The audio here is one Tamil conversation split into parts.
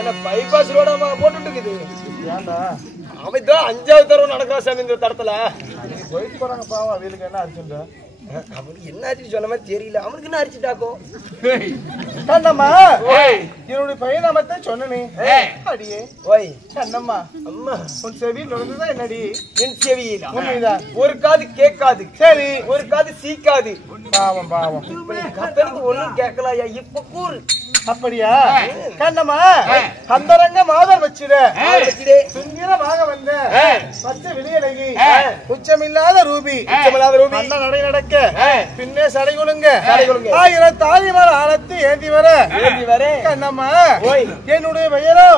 என்ன பைபாஸ் ரோட போட்டுட்டு இருக்குது. ஏன்டா அவன் தான் 5வது தடவை நடக்கிறா சாமி இந்த தடத்துல. போயிட்டு போறாங்க பாவம். அவங்களுக்கு என்ன அடிச்சுட்டா? அவனுக்கு என்ன அடிச்சு சொன்ன மாதிரி தெரியல. அவனுக்கு என்ன அடிச்சுட்டாக்கோ? கண்ணம்மா என்னுடைய பையன் அமத்த சொன்னனே. அடியே ஓய் கண்ணம்மா அம்மா உன் செவி நுழைந்ததா என்னடி? என் செவியில உண்மைதான். ஒரு காது கேட்காது. சரி ஒரு காது சீக்காது. பாவம் பாவம். இப்ப நீ கத்தறது ஒண்ணும் கேட்கலையா? இப்ப கூறு. அப்படியா கண்ணம்மா அந்தரங்க மாதர் வச்சிடு சுந்தரமாக வந்த பச்சை வெளியழகி உச்சமில்லாத ரூபி அண்ணன் நடை நடக்க பின்னே சடை கொழுங்க 1000 தாலிமர ஆழத்து ஏந்தி வர கண்ணம்மா என்னுடைய பெயரோ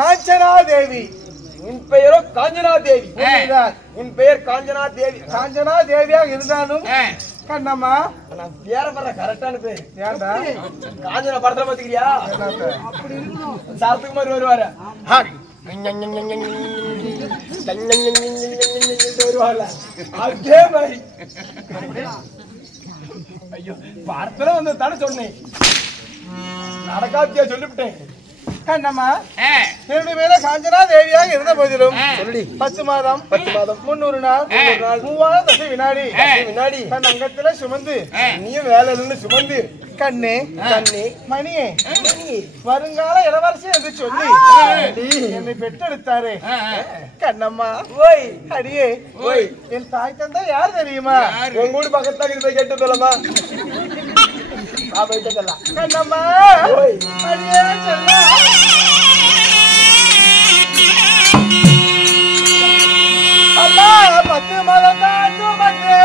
காஞ்சனா தேவி. உன் பெயரோ காஞ்சனா தேவி. உன் பெயர் காஞ்சனா தேவி. காஞ்சனா தேவியாக இருந்தாலும் கண்ணம்மா நான் பேர பண்ற கரெக்டான பேர். ஏன்டா காஞ்சனா படத்துல பாத்துக்கிறியா? அப்படி இருக்கணும். சாத்துக்கு மாதிரி வருவாரு. வருவார்ல அதே மாதிரி. ஐயோ படத்துல வந்து தானே சொன்னேன். நடக்காத்தியா சொல்லிவிட்டேன். கண்ணம்மா என்னுடைய பேர காஞ்சனா தேவியாக இருந்த போதிலும் 10 மாதம் 300 நாள் 3000 தசை வினாடி தன் அங்கத்துல சுமந்து நீயும் வேலை சுமந்து கண்ணே மணியே வருங்கால இளவரசி என்று சொல்லி என்னை பெற்றெடுத்தாரு. கண்ணம்மா அடியே என் தாய் தந்தா யார் தெரியுமா? உங்க வீடு பக்கத்தான் போய் கேட்டு சொல்லமா? கண்ணம்மா அடியே சொல்ல அம்மா 10 மாதம் தான் சுமந்து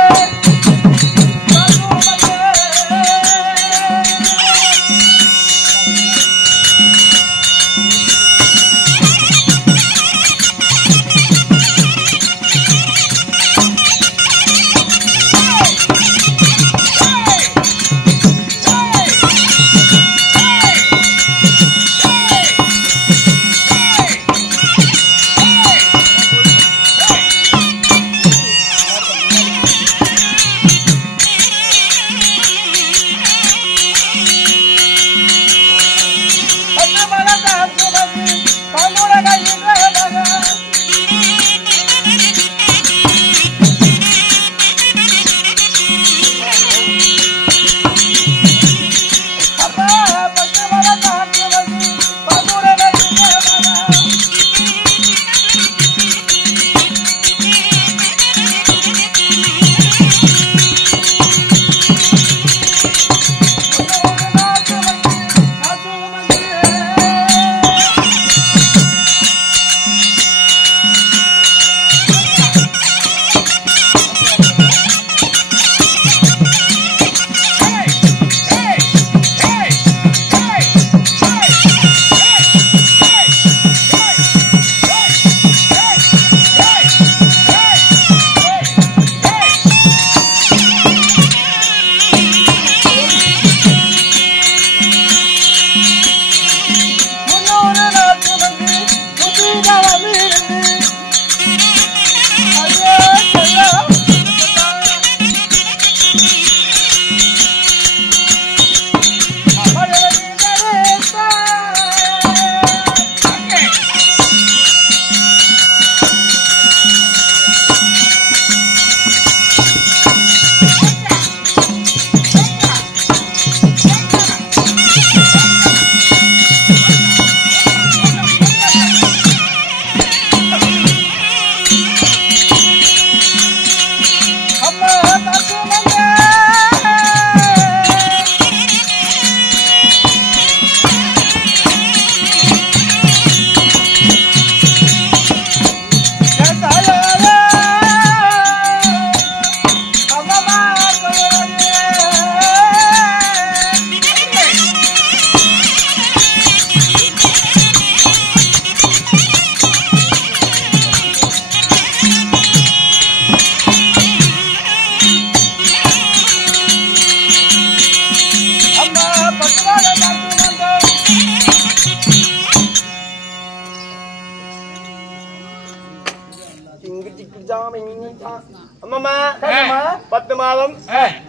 அம்மா 10 மாதம்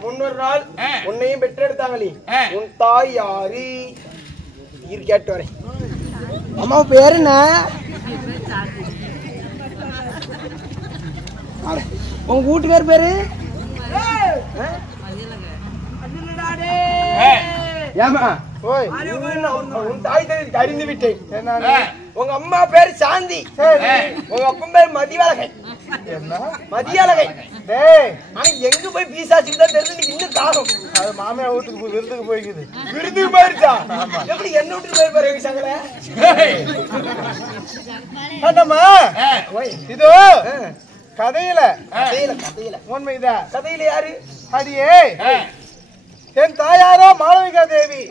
300 நாள் உன்னையும் பெற்றெடுத்தாங்களே. உன் தாய் யாரு? கேட்டு வரேன். அம்மா பேரு என்ன? உங்க வீட்டுக்கார பேரு? ஏமா தாய் தந்தை அறிந்து விட்டேன். உங்க அம்மா பேரு சாந்தி, உங்க அப்பா பேரு மதியழகை. மதியழகை ஆனா எங்க போய் பீசாச்சுக்கு தான் தெரிஞ்சு இன்னும் காணும். அது மாமியா வீட்டுக்கு விருதுக்கு போய்க்குது. விருதுக்கு போயிருச்சா? எப்படி என்ன விட்டு போயிருப்பாரு எங்க சங்கல? இது கதையில கதையில உண்மைதான். கதையில யாரு? அடியே என் தாயாரோ மாளவிகா தேவி.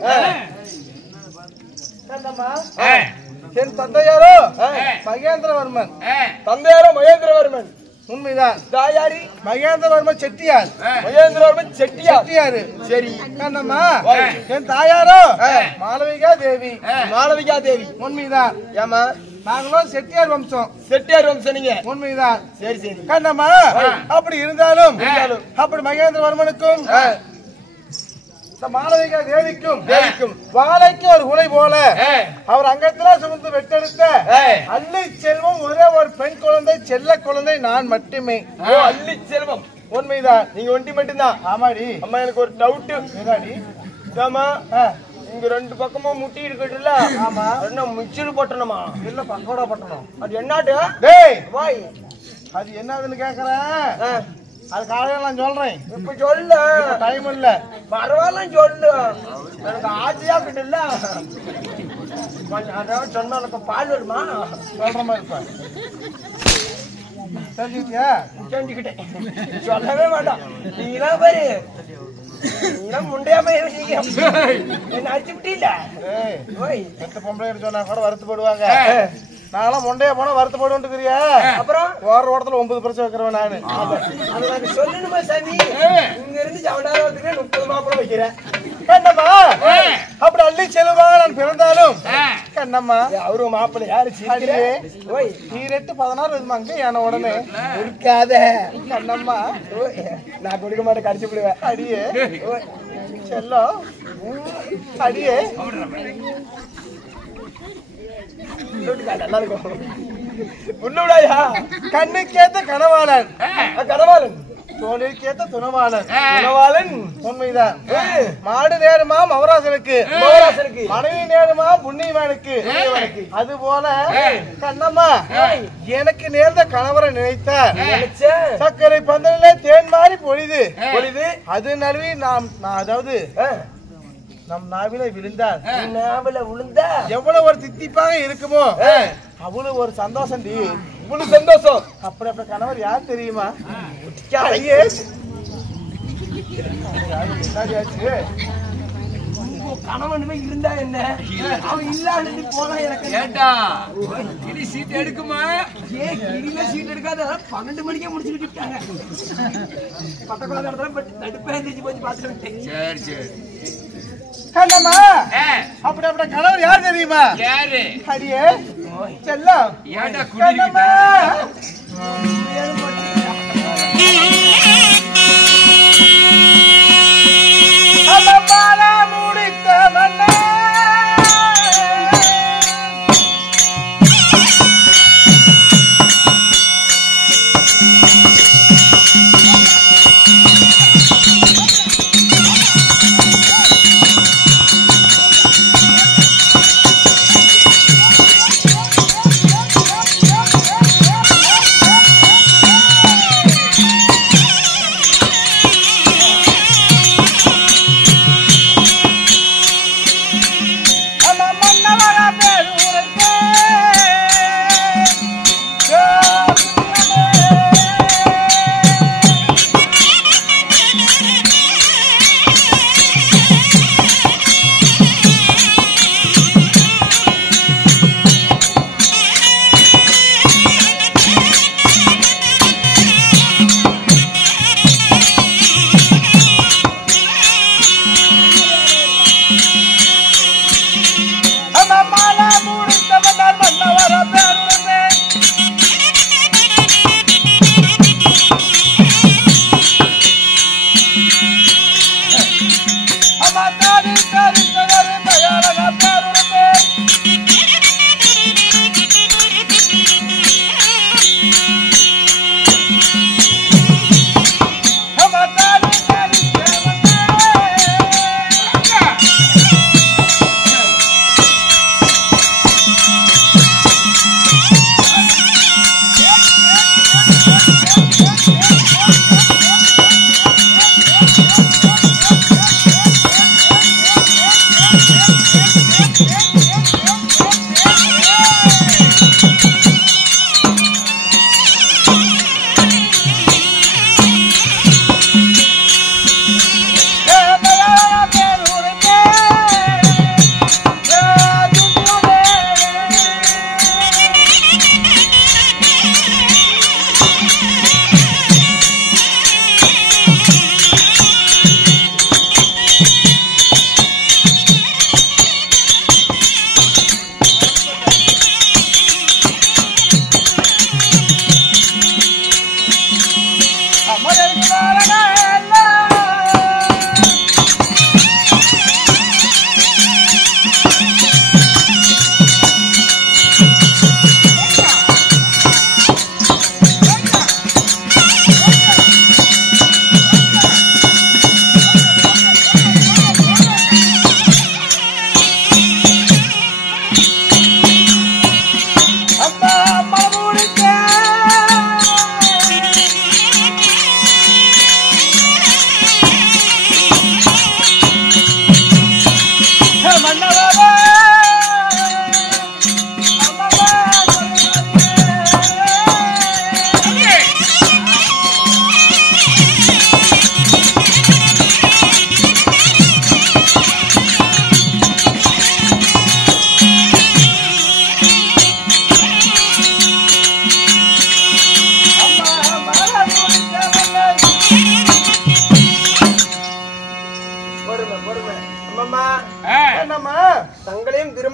என் தந்தையாரோ மகேந்திரவர்மன். தந்தையாரோ மகேந்திரவர்மன் உண்மைதான். தாயாரி மகேந்திரவர்மன் செட்டியார். மகேந்திரவர்மன் செட்டியாரு. சரி கண்ணம்மா. என் தாயாரோ மாளவிகா தேவி. மாளவிகா தேவி உண்மைதான். ஏமா நாங்களும் செட்டியார் வம்சம். செட்டியார் வம்சம் நீங்க? உண்மைதான். சரி சரி கண்ணம்மா. அப்படி இருந்தாலும் அப்படி மகேந்திரவர்மனுக்கும் மாளவிகா தேவிக்கும் வாழைக்கு ஒரு உலை போல அவர் அங்கத்தில சுமந்து வெட்டெடுத்த அள்ளி செல்வம் ஒரே ஒரு பெண் குழந்தை, செல்ல குழந்தை நான் மட்டுமே. அள்ளி செல்வம் உண்மைதான். நீங்க ஒண்டி மட்டும்தான்? ஆமாடி. அம்மா எனக்கு ஒரு டவுட். ஏதாடி? இங்க ரெண்டு பக்கமும் முட்டி இருக்குல்ல? ஆமா. என்ன மிச்சர் பட்டணுமா? இல்ல பக்கோடா பட்டணும். அது என்னாட்டு? டேய் வாய், அது என்னதுன்னு கேக்குறேன். அது காலையில நான் சொல்றேன். இப்ப சொல்லு, டைம் இல்ல. பரவாயில்ல சொல்லு, எனக்கு ஆசையா கிட்ட அதான் சொன்னா பால் வருமா? சொல்ற மாதிரி இருப்ப. தெரிஞ்சுக்கிட்டியா? தெரிஞ்சுக்கிட்டேன். சொல்லவே வேண்டாம். நீங்களாம் பாரு, நீங்களாம் முண்டையா போய் நீங்க என்ன அடிச்சு விட்டீங்கள? எத்த பொம்பளை சொன்னா கூட வருத்தப்படுவாங்க. நான்லாம் முண்டையா போனா வருத்தப்படுவேன்ட்டுக்கிறியா? அப்புறம் ஓர ஓட்டத்துல 9 பிரச்சனை வைக்கிறவன் நானு. அது நாங்க சொல்லணுமா சாமி? இங்க இருந்து ஜவடாரத்துக்கு 30 மாப்பிள வைக்கிறேன். கண்ணம்மா அப்படி அள்ளி செல்வாங்க நான் பிறந்தாலும் கண்ணம்மா அவரு மாப்பிள்ளை யாரு? நீரெட்டு 16 இருமாங்க என உடனே இருக்காத கண்ணம்மா. நான் கொடுக்க மாட்டேன், கடிச்சு விடுவேன். அடியே செல்லம் அடியே கண்ணுக்கேத்த கனவாளன், கனவாளன் தோழிற்கேத்த துணவாளன். துணவாளன் உண்மைதான். மாடு நேருமா மவராசனுக்கு, மனைவி நேருமா புண்ணியவானுக்கு. அது போல கண்ணம்மா எனக்கு நேர்ந்த கணவரை நினைத்த சர்க்கரை பந்தலிலே தேன் மாறி பொழிது. அது நழுவி நாம் அதாவது நம் நாவில விழுந்தார். நாவில விழுந்தா எவ்வளவு ஒரு தித்திப்பாக இருக்குமோ அவ்வளவு ஒரு சந்தோஷம். இவ்வளவு சந்தோஷம். அப்படி அப்படி கணவர் யார் தெரியுமா? கணவனுமே இருந்தா என்ன, அவன் இல்லாண்டு போனா எனக்கு சீட் எடுக்குமா? கிரியில சீட் எடுக்காத 12 மணிக்கே முடிச்சுக்கிட்டு இருக்காங்க. பட்டக்குள்ள இடத்துல நடுப்பே எந்திரிச்சு போச்சு பாத்துட்டு. சரி சரி கண்ணம்மா அப்படி அப்படி கணவர் யார் தெரியுமா? யாரு? அடியே செல்லம். கண்ணம்மா முடித்த மன்ன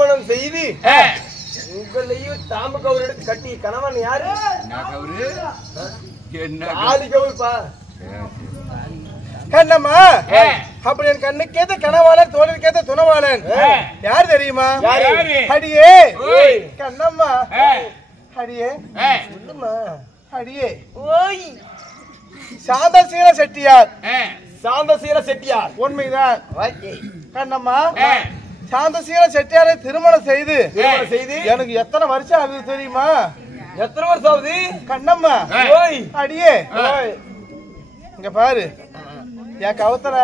திருமணம் செய்து உங்களையும் தாம்பு கவுர் எடுத்து கட்டி கணவன் யாரு? ஆதி கவுர்ப்பா. கண்ணம்மா அப்படி என் கண்ணுக்கேத்த கனவாளன் தோழிற்கேத்த துணவாளன் யார் தெரியுமா? அடியே கண்ணம்மா அடியே சொல்லுமா அடியே ஓய் சாந்தசீல செட்டியார். சாந்தசீல செட்டியார் உண்மைதான் கண்ணம்மா. சாந்தசீல செட்டியாரை திருமணம் செய்து எனக்கு எத்தனை வருஷம் ஆகுது தெரியுமா? எத்தனை வருஷம் ஆகுது கண்ணம்மா? அடியே இங்க பாரு என் கவுத்துல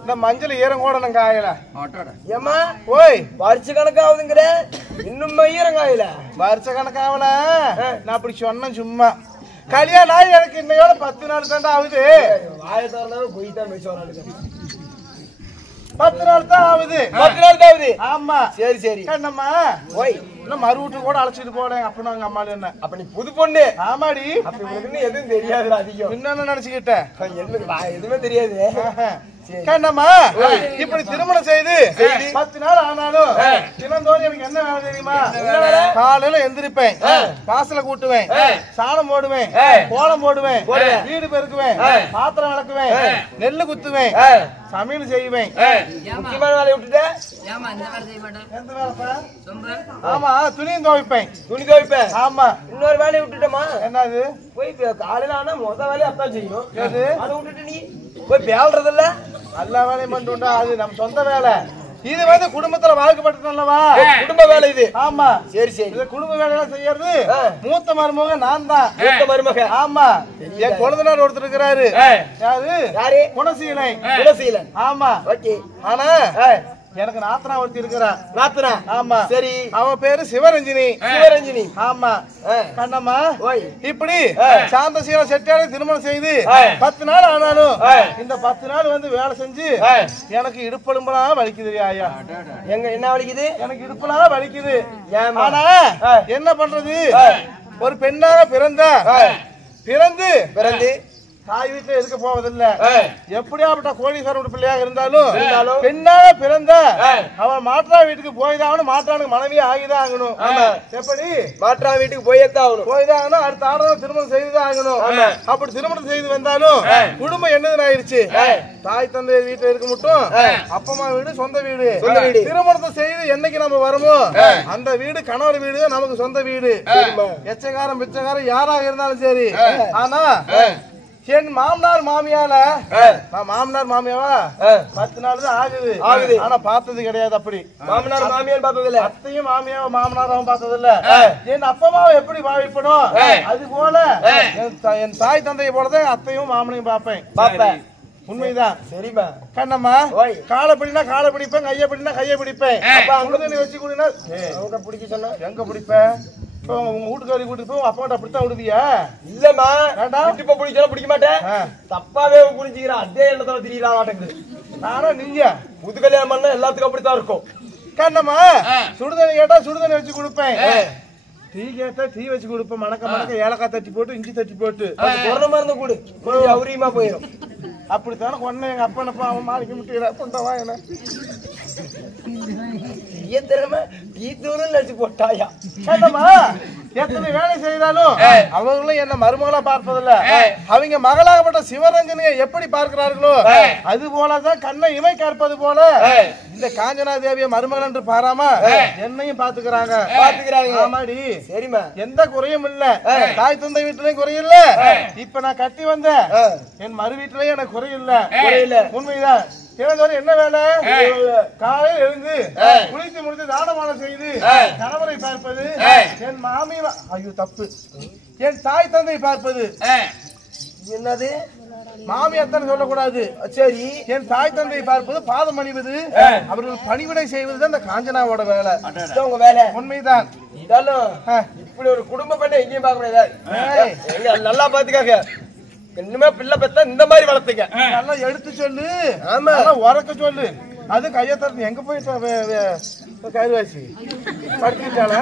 இந்த மஞ்சள் ஈரம் கூட நான் காயல. ஏமா ஓய் வருஷ கணக்காகுதுங்கிற இன்னும் ஈரம் காயல? வருஷ கணக்காவல நான் அப்படி சொன்னேன் சும்மா. கல்யாணம் ஆகி எனக்கு இன்னையோட 10 நாள் தாண்டா ஆகுது. வாயத்தாரனாலும் போய் தான் பேசுவாங்க. 10 நாள் தான் ஆகுது. 10 நாள் தான் ஆகுது. ஆமா சரி சரி கண்ணம்மா. ஓய் இன்னும் மறுவீட்டு கூட அழைச்சிட்டு போனேன் அப்ப நாங்க அம்மாள் என்ன. அப்ப நீ புது பொண்ணு? ஆமாடி. அப்ப உங்களுக்கு எதுவும் தெரியாது அதிகம். இன்னொன்னு நினைச்சுக்கிட்டேன் எதுவுமே தெரியாது. கண்ணம்மா இப்படி திருமணம் செய்து 10 நாள் ஆனாலும் தினந்தோறும் எனக்கு என்ன வேலை தெரியுமா? காலையில எந்திரிப்பேன், வாசல கூட்டுவேன், சாணம் போடுவேன், கோலம் போடுவேன், வீடு பெருக்குவேன், பாத்திரம் விளக்குவேன், நெல்லு குத்துவேன், சமையல் செய்வேன். முக்கியமான வேலையை விட்டுட்டேன். எந்த வேலைப்பா? ஆமா துணியும் துவைப்பேன். துணி துவைப்பேன். ஆமா இன்னொரு வேலையை விட்டுட்டோமா? என்னது? போய் காலையில ஆனா மொத வேலையை அத்தான் செய்யணும். அதை விட்டுட்டு நீ போய் பேல்றதில்ல? எல்லா வேலையும் பண்ணிட்டா அது நம்ம சொந்த வேலை. இது வந்து குடும்பத்துல வாழ்க்கப்பட்டதுல்லவா குடும்ப வேலை இது. ஆமா சரி சரி. இது குடும்ப வேலையெல்லாம் செய்யறது மூத்த மருமக நான் தான். மூத்த மருமக? ஆமா. என் குழந்தைனார் ஒருத்தர் இருக்கிறாரு. யாரு? குணசீலன். குணசீலன். ஆமா. ஓகே. ஆனா எனக்கு நாத்தனா ஒருத்தி இருக்கிறா. நாத்தனா? ஆமா. சரி. அவ பேரு சிவரஞ்சினி. சிவரஞ்சினி. ஆமா. கண்ணம்மா ஓய் இப்படி சாந்தசீல செட்டியாரை திருமணம் செய்து 10 நாள் ஆனாலும் இந்த 10 நாள் வந்து வேலை செஞ்சு எனக்கு இடுப்பெலும்பெல்லாம் வலிக்குது ஐயா. எங்க என்ன வலிக்குது? எனக்கு இடுப்பெல்லாம் வலிக்குது. ஆனா என்ன பண்றது? ஒரு பெண்ணாக பிறந்து தாய் வீட்டுல இருக்க போவதில்ல. எப்படியாப்பட்ட கோடீஸ்வரன் பிள்ளையாக இருந்தாலும் பெண்ணாக பிறந்த அவன் மாற்றா வீட்டுக்கு போய்தான் மாற்றானுக்கு மனைவியே ஆகிதான் ஆகணும். எப்படி? மாற்றா வீட்டுக்கு போய்தான் ஆகணும். அடுத்த ஆடவும் திருமணம் செய்துதான் ஆகணும். அப்படி திருமணம் செய்து வந்தாலும் குடும்பம் என்னதுன்னு ஆயிடுச்சு. தாய் தந்தை வீட்டுல இருக்க மட்டும் அப்பமா வீடு சொந்த வீடு. திருமணத்தை செய்து என்னைக்கு நம்ம வரமோ அந்த வீடு கணவர் வீடு நமக்கு சொந்த வீடு. எச்சகாரம் பிச்சகாரம் யாராக இருந்தாலும் சரி. ஆனா என் மாமனார் மாமியால மாமனார் மாமியாவா 10 நாள் தான் ஆகுது. ஆனா பார்த்தது கிடையாது. அப்படி மாமனார் மாமியார் பார்த்தது இல்ல. அத்தையும் மாமியாவும் மாமனாரும் பார்த்தது இல்ல. என் அப்பமாவை எப்படி பாவிப்படும் அது போல என் தாய் தந்தையை போலதான் அத்தையும் மாமனையும் பார்ப்பேன். உண்மைதான். சரிப்பா கண்ணம்மா. காலை பிடினா காலை பிடிப்பேன், கையை பிடினா கையை பிடிப்பேன். அங்க வச்சு கூடினா பிடிக்க சொன்ன எங்க பிடிப்பேன்? உங்க வீட்டுக்காரி கூட்டிட்டு போய் அப்பா அப்படித்தான் விடுதியா? இல்லம்மா இப்ப பிடிச்சாலும் பிடிக்க மாட்டேன். தப்பாவே புரிஞ்சுக்கிறேன். அதே எண்ணத்துல திரியலாம் மாட்டேங்குது. நானும் நீங்க புது கல்யாணம் பண்ண எல்லாத்துக்கும் அப்படித்தான் இருக்கும். கண்ணம்மா சுடுதண்ணி கேட்டா சுடுதண்ணி வச்சு கொடுப்பேன். டீ கேட்டா டீ வச்சு கொடுப்பேன். மணக்க ஏலக்காய் தட்டி போட்டு இஞ்சி தட்டி போட்டு கொரோனா மருந்து கூடு அவரியமா போயிடும். அப்படித்தானே கொன்ன எங்க அப்பனப்பா அவன் மாளிகை முட்டியில கொண்டவா என்ன திறமை டீ தூரம் நடிச்சு போட்டாயா? கேட்டமா எத்தனை வேலை செய்தாலும் அவங்களும் என்ன மருமகளா பார்ப்பதில்ல. அவங்க மகளாகப்பட்ட சிவரஞ்சனியை எப்படி பார்க்கிறார்களோ அது போலதான் கண்ணை இமை கற்பது போல இந்த காஞ்சனா தேவிய மருமகள் என்று பாராம என்னையும் பாத்துக்கிறாங்க. ஆமாடி. சரிமா எந்த குறையும் இல்ல. தாய் தந்தை வீட்டுலயும் குறையில்ல. இப்ப நான் கட்டி வந்த என் மறு வீட்டுலயும் எனக்கு குறையில்ல. உண்மைதான். என்ன வேலை? காலையில் எழுந்து குளித்து முடித்து தானமானம் செய்து கணவரை பார்ப்பது. என் மாமி ஐயோ தப்பு என் தாய் தந்தை பார்ப்பது. என்னது? மாமியாத்தான் சொல்லக்கூடாது. சரி. என் தாய் தந்தையை பார்ப்பது, பாதம் அணிவது, அவர்கள் பணிவிடை செய்வது இந்த காஞ்சனாவோட வேலை. உங்க வேலை. உண்மைதான். இப்படி ஒரு குடும்ப பெண்ணை எங்கேயும் பார்க்க முடியாது. நல்லா பாத்துக்காங்க. இன்னுமே பிள்ளை பெத்தா இந்த மாதிரி வளர்த்துங்க. நல்லா எடுத்து சொல்லு. ஆமா உறக்க சொல்லு. அது கைய தரது எங்க போயிட்டு கருவாசி படுத்துக்கிட்டால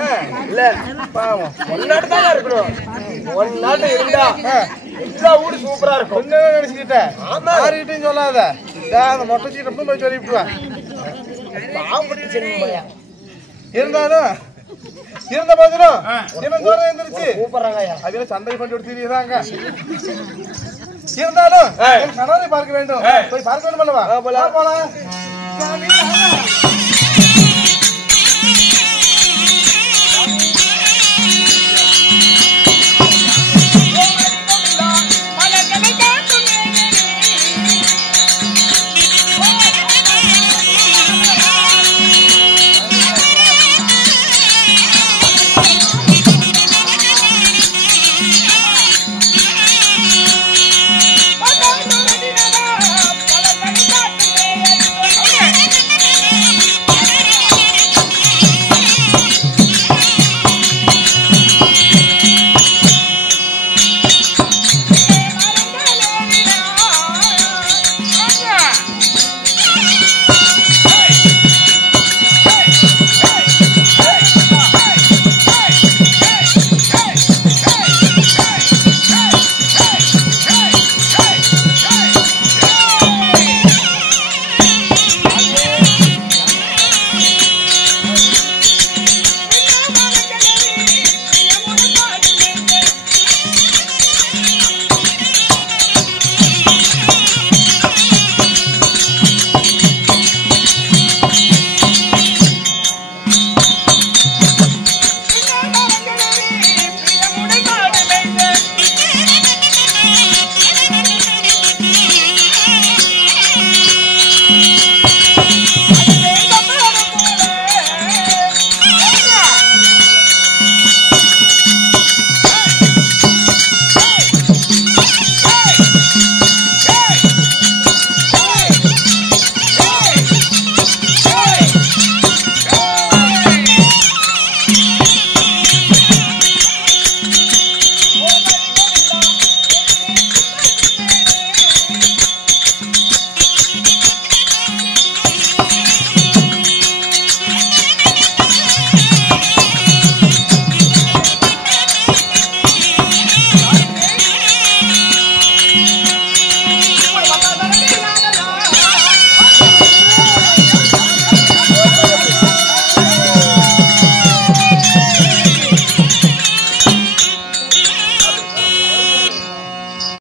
இல்ல பாவம் ஒன்னாட்டு தான் இருக்கணும். ஒன்னாட்டு இருந்தா எல்லா ஊரு சூப்பரா இருக்கும். என்ன நினைச்சுக்கிட்டேன்? யாருக்கிட்டையும் சொல்லாத. அந்த மொட்டை சீட்டை போய் சொல்லிவிட்டுவேன். இருந்தாலும் இருந்த போதிலும் என்ன தூரம் இருந்துருச்சு கூப்பிடுறாங்க அவையில சண்டை பண்ணி தெரியுறாங்க. இருந்தாலும் கணவரை பார்க்க வேண்டும். போய் பார்க்க வேண்டும் அல்லவா? போலாம்.